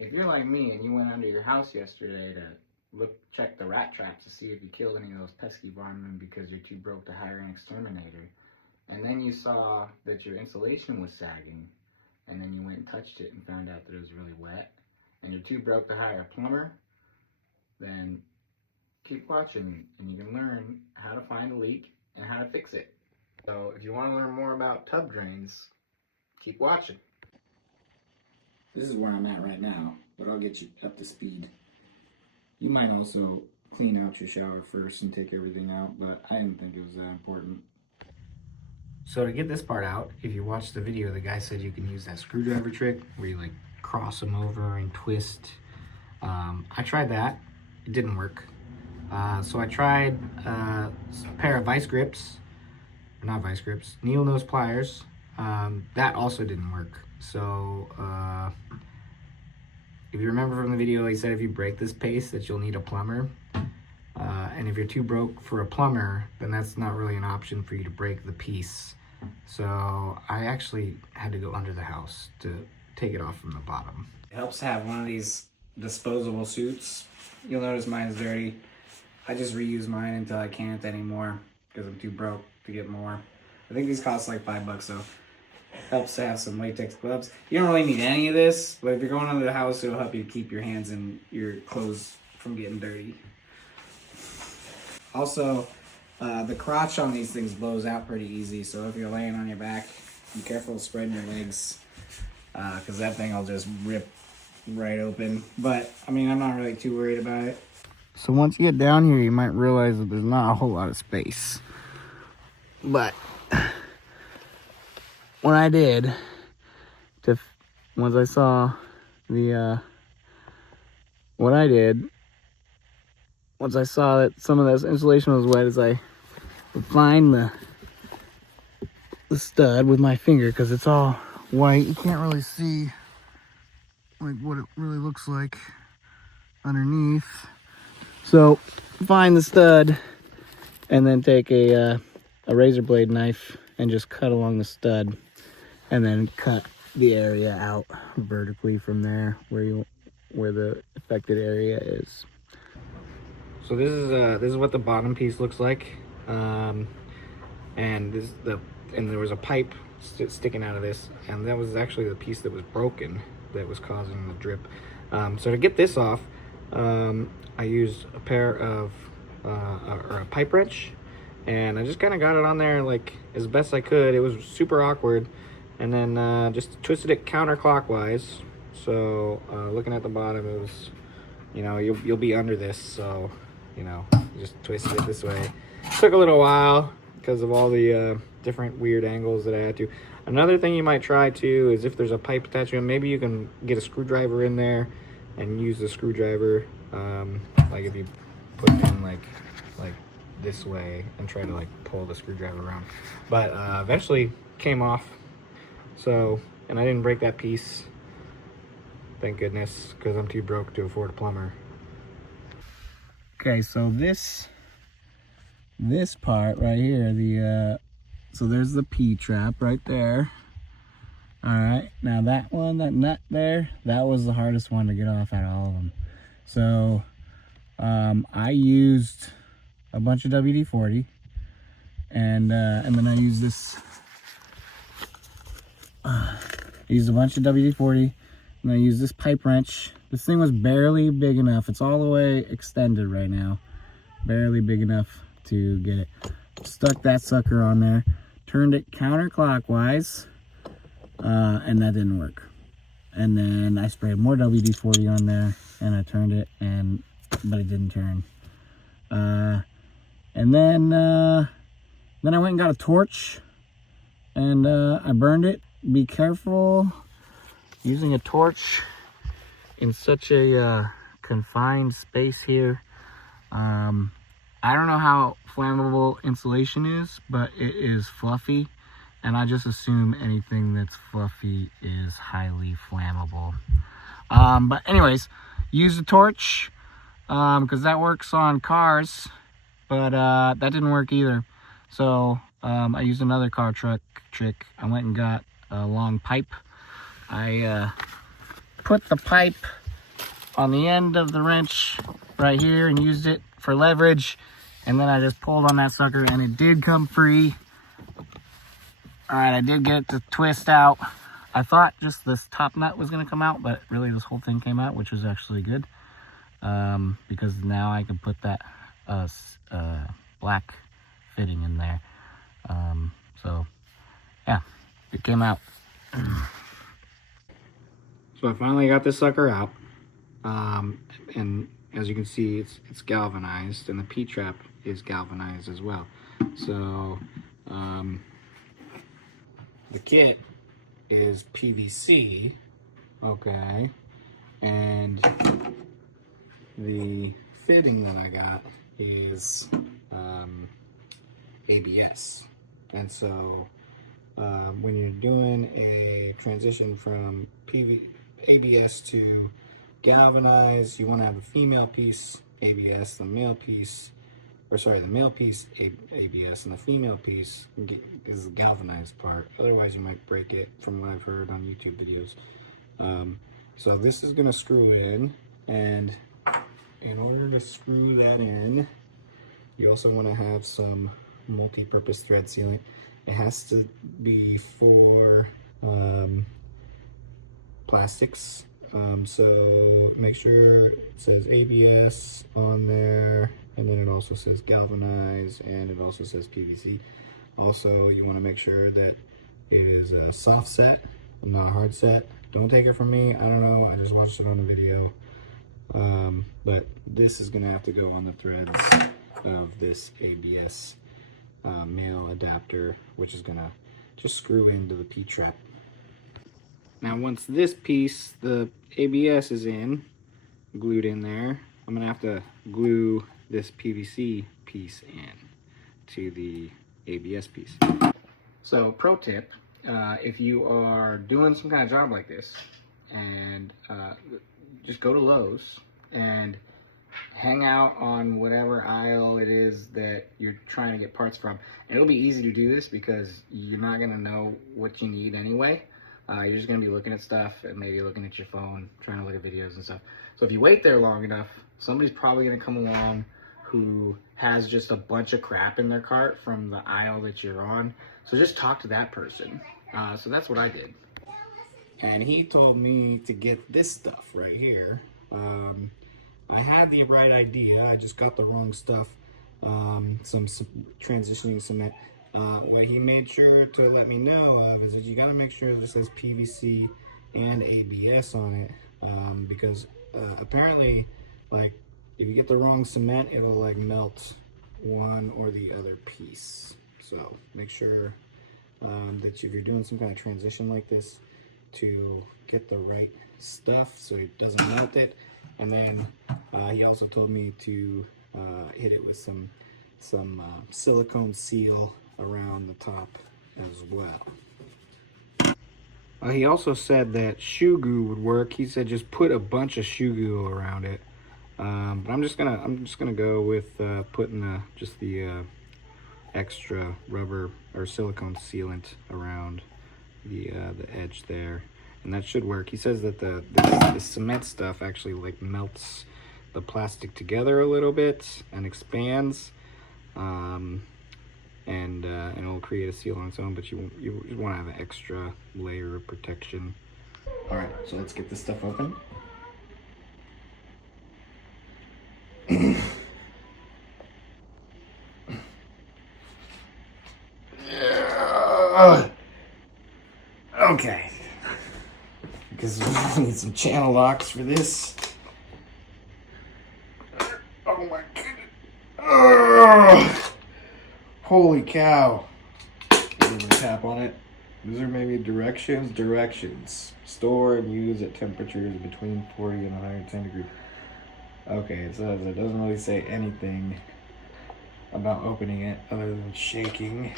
If you're like me and you went under your house yesterday to check the rat traps to see if you killed any of those pesky varmin because you're too broke to hire an exterminator, and then you saw that your insulation was sagging, and then you went and touched it and found out that it was really wet, and you're too broke to hire a plumber, then keep watching and you can learn how to find a leak and how to fix it. So if you want to learn more about tub drains, keep watching. This is where I'm at right now, but I'll get you up to speed. You might also clean out your shower first and take everything out, but I didn't think it was that important. So to get this part out, if you watch the video, the guy said you can use that screwdriver trick where you like cross them over and twist. I tried that. It didn't work. So I tried a pair of vice grips, or not vice grips, needle nose pliers. That also didn't work. So if you remember from the video, he said if you break this paste that you'll need a plumber. And if you're too broke for a plumber, then that's not really an option for you to break the piece. So I actually had to go under the house to take it off from the bottom. It helps to have one of these disposable suits. You'll notice mine is dirty. I just reuse mine until I can't anymore because I'm too broke to get more. I think these cost like $5 though. Helps to have some latex gloves. You don't really need any of this, but if you're going under the house, it'll help you keep your hands and your clothes from getting dirty. Also, the crotch on these things blows out pretty easy, so if you're laying on your back, be careful spreading your legs, because that thing will just rip right open. But, I mean, I'm not really too worried about it. So once you get down here, you might realize that there's not a whole lot of space. But what I did, once I saw the, once I saw that some of this insulation was wet, is I would find the stud with my finger, because it's all white. You can't really see like what it really looks like underneath. So find the stud and then take a razor blade knife and just cut along the stud, and then cut the area out vertically from there where the affected area is. So this is what the bottom piece looks like, and there was a pipe sticking out of this, and that was actually the piece that was broken that was causing the drip. So to get this off, I used a pair of or a pipe wrench, and I just kind of got it on there like as best I could. It was super awkward, and then just twisted it counterclockwise. So looking at the bottom, it was, you know, you'll be under this, so you know, just twisted it this way. Took a little while because of all the different weird angles that I had to. Another thing you might try too is if there's a pipe attached to it, maybe you can get a screwdriver in there and use the screwdriver, like if you put it in like this way and try to like pull the screwdriver around. But eventually came off. So, and I didn't break that piece, thank goodness, because I'm too broke to afford a plumber. Okay, so this part right here, so there's the P-trap right there. All right, now that one, that nut there, that was the hardest one to get off out of all of them. So I used a bunch of WD-40, and then I used this. Used a bunch of WD-40, and I used this pipe wrench. This thing was barely big enough. It's all the way extended right now. Barely big enough to get it. Stuck that sucker on there, turned it counterclockwise, and that didn't work. And then I sprayed more WD-40 on there, and I turned it, but it didn't turn. And then I went and got a torch, and I burned it. Be careful using a torch in such a confined space here. I don't know how flammable insulation is, but it is fluffy, and I just assume anything that's fluffy is highly flammable. But anyways, use a torch, because that works on cars, but that didn't work either. So I used another car truck trick. I went and got a long pipe. I put the pipe on the end of the wrench right here and used it for leverage. And then I just pulled on that sucker and it did come free. All right, I did get it to twist out. I thought just this top nut was gonna come out, but really this whole thing came out, which was actually good. Because now I can put that black fitting in there. So yeah, it came out. So I finally got this sucker out. And as you can see, it's galvanized, and the P-trap is galvanized as well. So the kit is PVC, okay, and the fitting that I got is ABS. And so when you're doing a transition from ABS to galvanized, you want to have a female piece ABS, the male piece, the male piece ABS, and the female piece is the galvanized part. Otherwise you might break it, from what I've heard on YouTube videos. So this is going to screw in, and in order to screw that in, you also want to have some multi-purpose thread sealant. It has to be for plastics. So make sure it says ABS on there, and then it also says galvanized, and it also says PVC. Also, you want to make sure that it is a soft set, not a hard set. Don't take it from me, I don't know, I just watched it on a video. But this is going to have to go on the threads of this ABS male adapter, which is going to just screw into the P-trap. Now once this piece, the ABS, is glued in there, I'm going to have to glue this PVC piece in to the ABS piece. So pro tip, if you are doing some kind of job like this, and just go to Lowe's and hang out on whatever aisle it is that you're trying to get parts from. And it'll be easy to do this because you're not going to know what you need anyway. You're just going to be looking at stuff and maybe looking at your phone, trying to look at videos and stuff. So if you wait there long enough, somebody's probably going to come along who has just a bunch of crap in their cart from the aisle that you're on. So just talk to that person. So that's what I did. And he told me to get this stuff right here. I had the right idea, I just got the wrong stuff. Some transitioning cement. What he made sure to let me know of is that you gotta make sure that it says PVC and ABS on it, because apparently, like, if you get the wrong cement, it'll like melt one or the other piece. So make sure that if you're doing some kind of transition like this, to get the right stuff so it doesn't melt it. And then he also told me to hit it with some silicone seal around the top as well. He also said that shoe glue would work. He said just put a bunch of shoe glue around it. But I'm just gonna go with putting just the extra rubber or silicone sealant around the edge there, and that should work. He says that the cement stuff actually like melts the plastic together a little bit and expands, and it'll create a seal on its own, but you want to have an extra layer of protection. All right, so let's get this stuff open. Okay, because we need some channel locks for this. Oh my goodness. Holy cow. I'm gonna tap on it. These are maybe directions. Store and use at temperatures between 40 and 110 degrees. Okay, it says it doesn't really say anything about opening it other than shaking.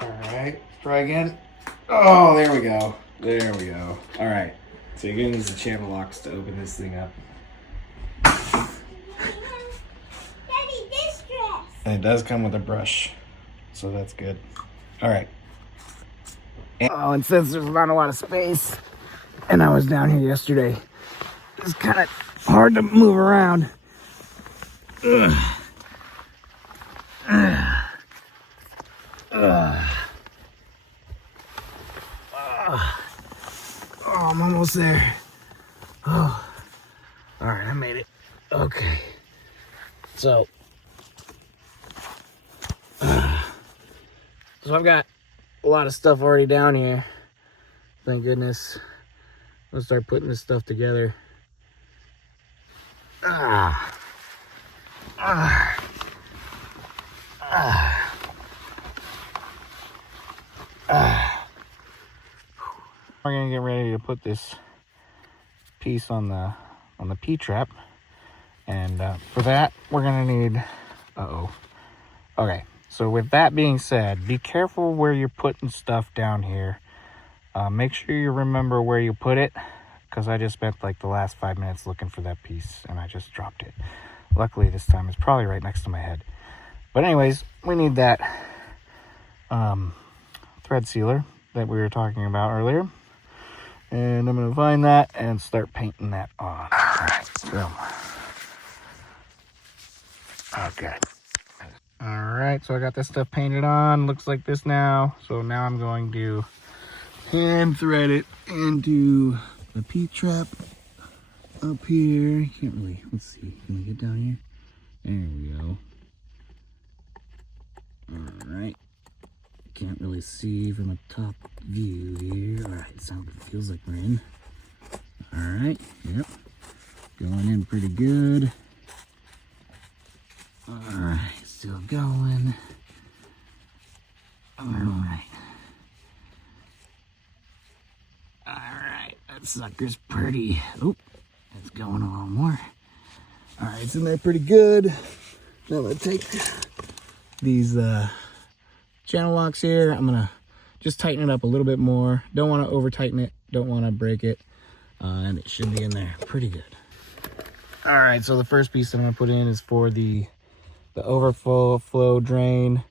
All right, try again. Oh, there we go. There we go. All right, so you're gonna use the channel locks to open this thing up. Daddy, this dress. And it does come with a brush, so that's good. All right. And since there's not a lot of space, and I was down here yesterday It's kind of hard to move around. Ugh. Ugh. Ugh. Oh, I'm almost there. Oh, all right, I made it. Okay, so I've got a lot of stuff already down here. Thank goodness. I'll start putting this stuff together. We're gonna get ready to put this piece on the P-trap, and for that we're gonna need. Okay. So with that being said, be careful where you're putting stuff down here. Make sure you remember where you put it, because I just spent like the last 5 minutes looking for that piece and I just dropped it. Luckily this time it's probably right next to my head. But anyways, we need that thread sealer that we were talking about earlier. And I'm going to find that and start painting that on. Alright, so. Okay. Alright, so I got this stuff painted on. Looks like this now. So now I'm going to hand thread it into the P-trap up here. You can't really, let's see, can we get down here? There we go. Alright. Can't really see from a top view here. Alright, feels like we're in. Alright, yep. Going in pretty good. Alright, still going. Alright. Alright, that sucker's pretty. Oop, it's going a little more. Alright, it's in there pretty good. Now I'm gonna take these channel locks here. I'm gonna just tighten it up a little bit more. Don't want to over tighten it, don't want to break it, and it should be in there pretty good. All right, so the first piece that I'm gonna put in is for the overflow drain.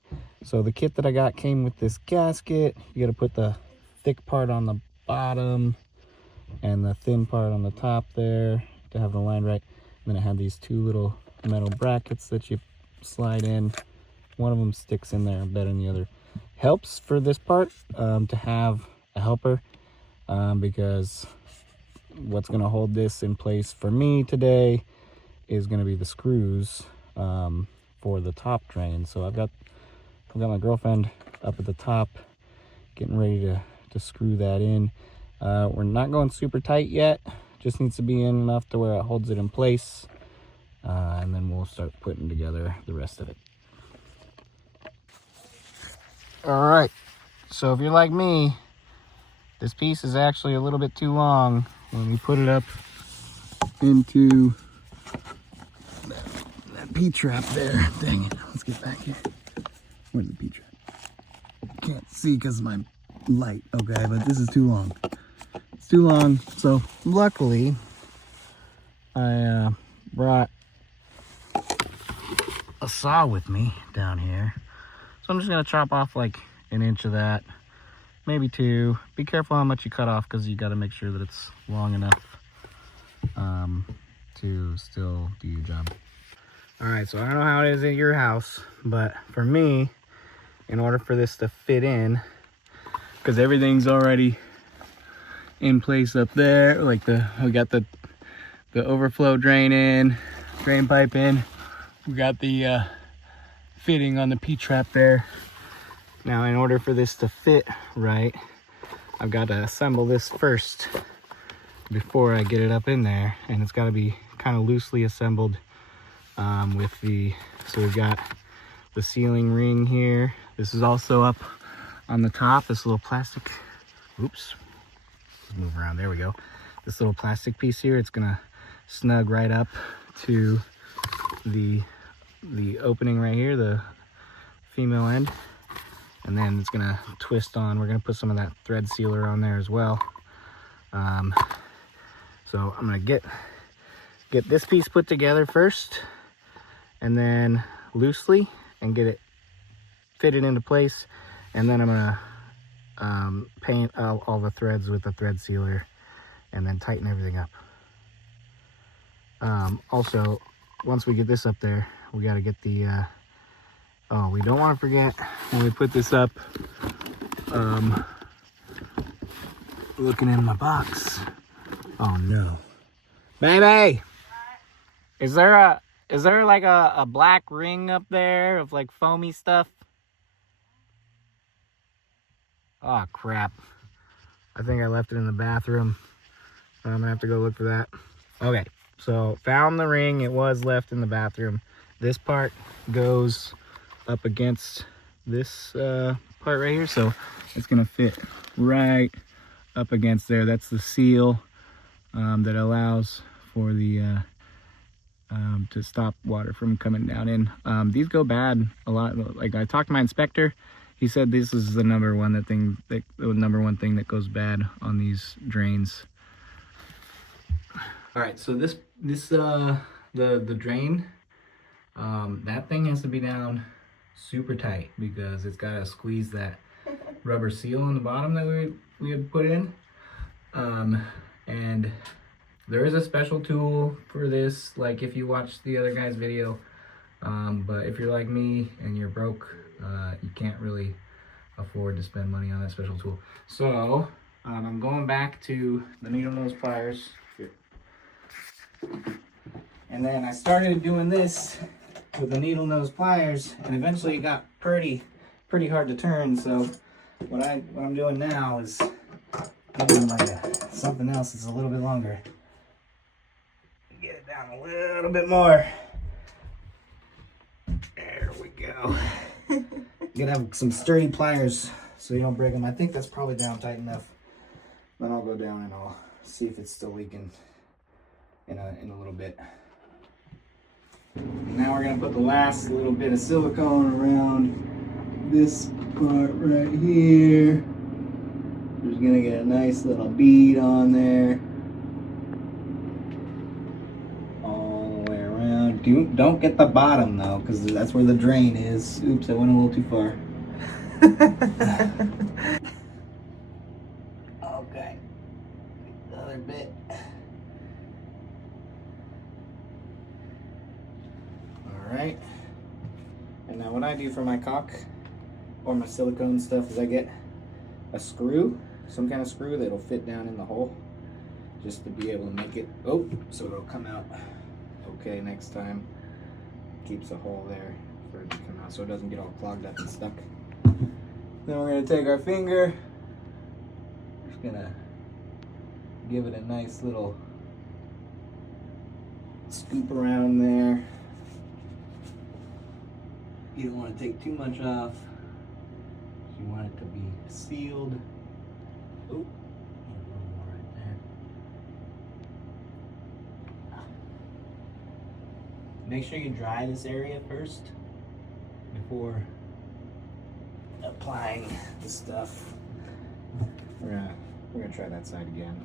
So the kit that I got came with this gasket. You got to put the thick part on the bottom and the thin part on the top there to have the line right. And then I have these two little metal brackets that you slide in. One of them sticks in there better than the other. Helps for this part to have a helper, because what's going to hold this in place for me today is going to be the screws for the top drain. So I've got my girlfriend up at the top getting ready to screw that in. We're not going super tight yet, just needs to be in enough to where it holds it in place, and then we'll start putting together the rest of it. All right, so if you're like me, this piece is actually a little bit too long when we put it up into that P-trap there. Dang it, let's get back here. Where's the P-trap? Can't see because of my light, okay, but this is too long. It's too long, so luckily I brought a saw with me down here. So I'm just gonna chop off like an inch of that, maybe 2. Be careful how much you cut off because you got to make sure that it's long enough to still do your job. All right, so I don't know how it is at your house, but for me, in order for this to fit in, because everything's already in place up there, like we got the overflow drain pipe in, we got the fitting on the P-trap there. Now in order for this to fit right, I've got to assemble this first before I get it up in there, and it's got to be kind of loosely assembled so we've got the sealing ring here. This is also up on the top, this little plastic, oops, let's move around, there we go. This little plastic piece here, it's gonna snug right up to the opening right here, the female end, and then it's gonna twist on. We're gonna put some of that thread sealer on there as well. So I'm gonna get this piece put together first, and then loosely, and get it fitted into place, and then I'm gonna paint all the threads with the thread sealer and then tighten everything up. Also, once we get this up there, we got to get the, oh, we don't want to forget when we put this up, looking in my box. Oh no. Baby! Is there like a black ring up there of like foamy stuff? Oh crap. I think I left it in the bathroom. I'm gonna have to go look for that. Okay, so found the ring. It was left in the bathroom. This part goes up against this part right here, so it's gonna fit right up against there. That's the seal that allows for the to stop water from coming down in. These go bad a lot. Like I talked to my inspector, he said this is the number one thing that goes bad on these drains. All right, so the drain, that thing has to be down super tight because it's got to squeeze that rubber seal on the bottom that we had put in. And there is a special tool for this, like if you watch the other guy's video. But if you're like me and you're broke, you can't really afford to spend money on that special tool. So I'm going back to the needle nose pliers. Here. And then I started doing this with the needle nose pliers, and eventually it got pretty hard to turn. So what I'm doing now is using like something else that's a little bit longer. Get it down a little bit more. There we go. You gotta have some sturdy pliers so you don't break them. I think that's probably down tight enough. Then I'll go down and I'll see if it's still leaking in a little bit. Now we're gonna put the last little bit of silicone around this part right here. Just gonna get a nice little bead on there. All the way around. Don't get the bottom though, because that's where the drain is. Oops, I went a little too far. Okay. Another bit. Alright. And now what I do for my caulk or my silicone stuff is I get a screw, some kind of screw that'll fit down in the hole, just to be able to make it, so it'll come out okay next time. Keeps a hole there for it to come out so it doesn't get all clogged up and stuck. Then we're going to take our finger, just going to give it a nice little scoop around there. You don't want to take too much off. You want it to be sealed. Oh, a little more right there. Make sure you dry this area first before applying the stuff. We're gonna try that side again.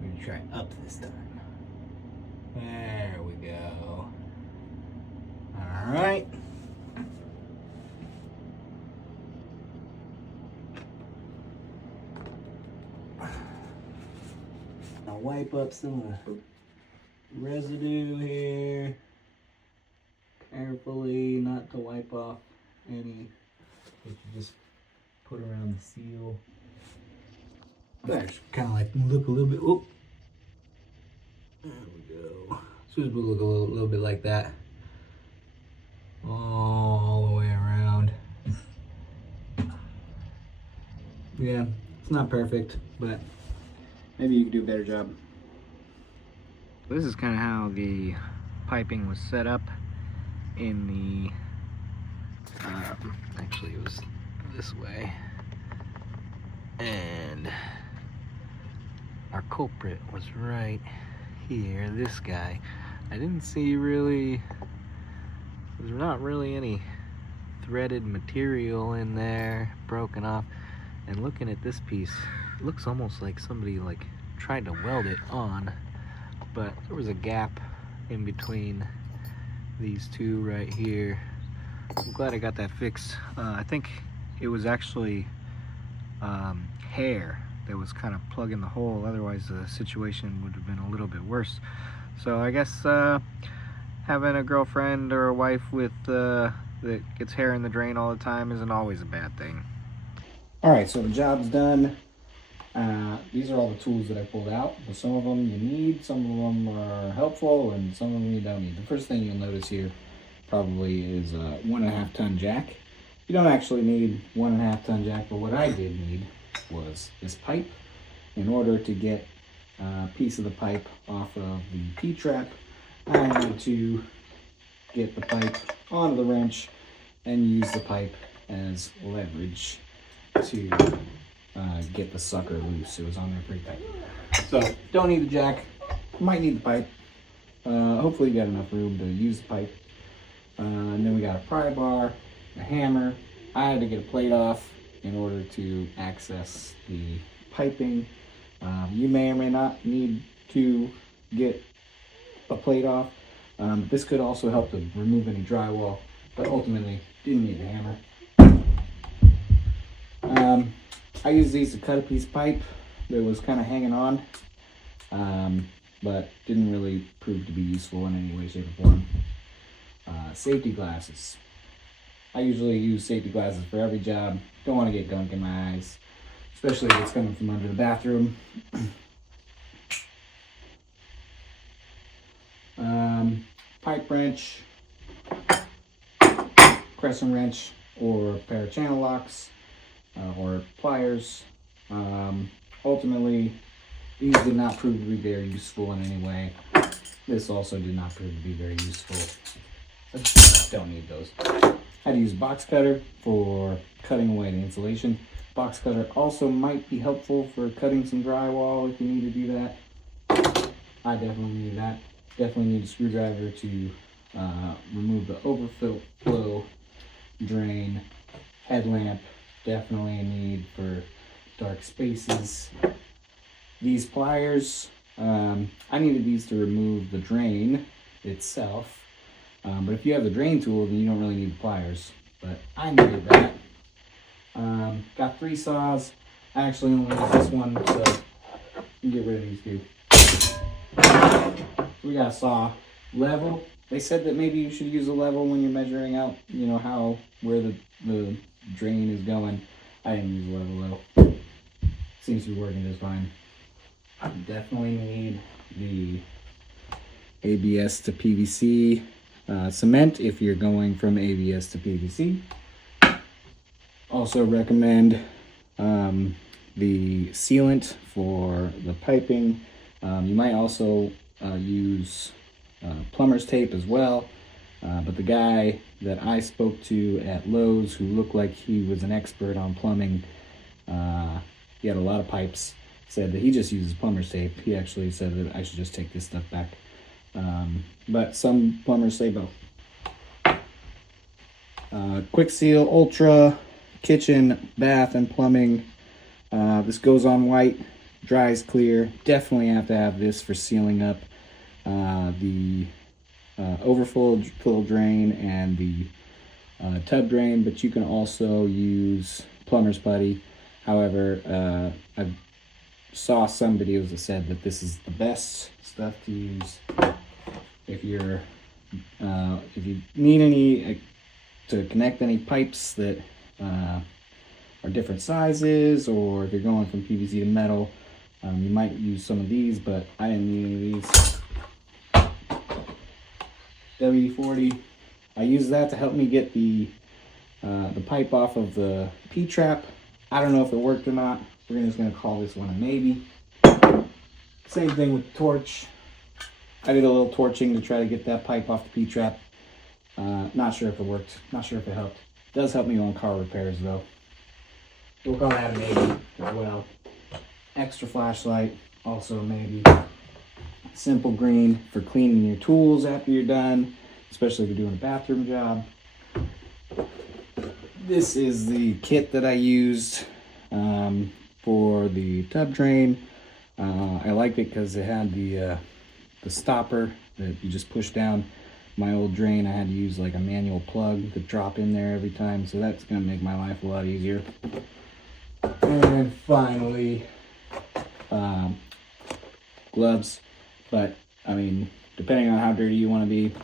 We're gonna try up this time. There we go. All right. I'll wipe up some of the residue here. Carefully, not to wipe off any that you just put around the seal. That's kind of like look a little bit. Oh. There we go. So it will look a little bit like that. All the way around. Yeah, it's not perfect, but maybe you can do a better job. This is kind of how the piping was set up in the, actually it was this way. And our culprit was right here, this guy. I didn't see really, there's not really any threaded material in there, broken off. And looking at this piece, it looks almost like somebody like tried to weld it on, but there was a gap in between these two right here. I'm glad I got that fixed. I think it was actually hair that was kind of plugging the hole. Otherwise the situation would have been a little bit worse. So I guess having a girlfriend or a wife with that gets hair in the drain all the time isn't always a bad thing. All right, so the job's done. These are all the tools that I pulled out. But some of them you need, some of them are helpful, and some of them you don't need. The first thing you'll notice here probably is a 1.5 ton jack. You don't actually need 1.5 ton jack, but what I did need was this pipe. In order to get a piece of the pipe off of the P-trap, I had to get the pipe onto the wrench and use the pipe as leverage to get the sucker loose. It was on there pretty tight. So don't need the jack, might need the pipe. Hopefully you got enough room to use the pipe. And then we got a pry bar, a hammer. I had to get a plate off in order to access the piping. You may or may not need to get a plate off. This could also help to remove any drywall, but ultimately didn't need a hammer. I used these to cut a piece of pipe that was kind of hanging on, but didn't really prove to be useful in any way, shape, or form. Safety glasses. I usually use safety glasses for every job. Don't want to get gunk in my eyes, especially if it's coming from under the bathroom. Pipe wrench, crescent wrench, or a pair of channel locks, or pliers. Ultimately, these did not prove to be very useful in any way. This also did not prove to be very useful. I don't need those. I had to use a box cutter for cutting away the insulation. Box cutter also might be helpful for cutting some drywall if you need to do that. I definitely need that. Definitely need a screwdriver to remove the overflow drain. Headlamp, definitely a need for dark spaces. These pliers, I needed these to remove the drain itself. But if you have the drain tool, then you don't really need the pliers. But I needed that. Got 3 saws. I actually only use this one, so you get rid of these two. We got a saw. Level. They said that maybe you should use a level when you're measuring out, you know, where the drain is going. I didn't use a level though. Seems to be working just fine. I definitely need the ABS to PVC cement if you're going from ABS to PVC. Also recommend the sealant for the piping. You might also use plumber's tape as well. But the guy that I spoke to at Lowe's, who looked like he was an expert on plumbing, he had a lot of pipes, said that he just uses plumber's tape. He actually said that I should just take this stuff back. But some plumbers say both. Quick Seal Ultra kitchen, bath, and plumbing. This goes on white, dries clear. Definitely have to have this for sealing up the overflow drain and the tub drain, but you can also use plumber's putty. However, I saw some videos that said that this is the best stuff to use if you need any to connect any pipes that are different sizes, or if you're going from PVC to metal. You might use some of these, but I didn't need any of these. WD-40. I use that to help me get the pipe off of the P-trap. I don't know if it worked or not. We're just gonna call this one a maybe. Same thing with the torch. I did a little torching to try to get that pipe off the P-trap. Not sure if it worked. Not sure if it helped. It does help me on car repairs though. We'll call that a maybe as well. Extra flashlight, also a maybe. Simple green for cleaning your tools after you're done, especially if you're doing a bathroom job. This is the kit that I used for the tub drain. I liked it because it had the stopper that you just push down. my old drain, I had to use like a manual plug to drop in there every time, so that's gonna make my life a lot easier. And finally, gloves. But I mean, depending on how dirty you want to be,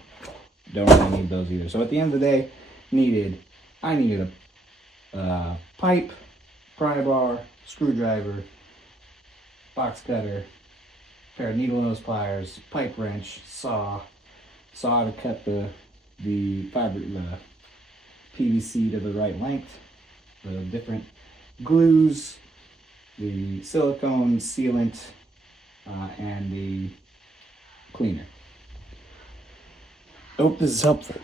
don't really need those either. So at the end of the day, I needed a pipe, pry bar, screwdriver, box cutter, pair of needle nose pliers, pipe wrench, saw to cut the PVC to the right length, the different glues, the silicone sealant, and the cleaner. Hope this is helpful.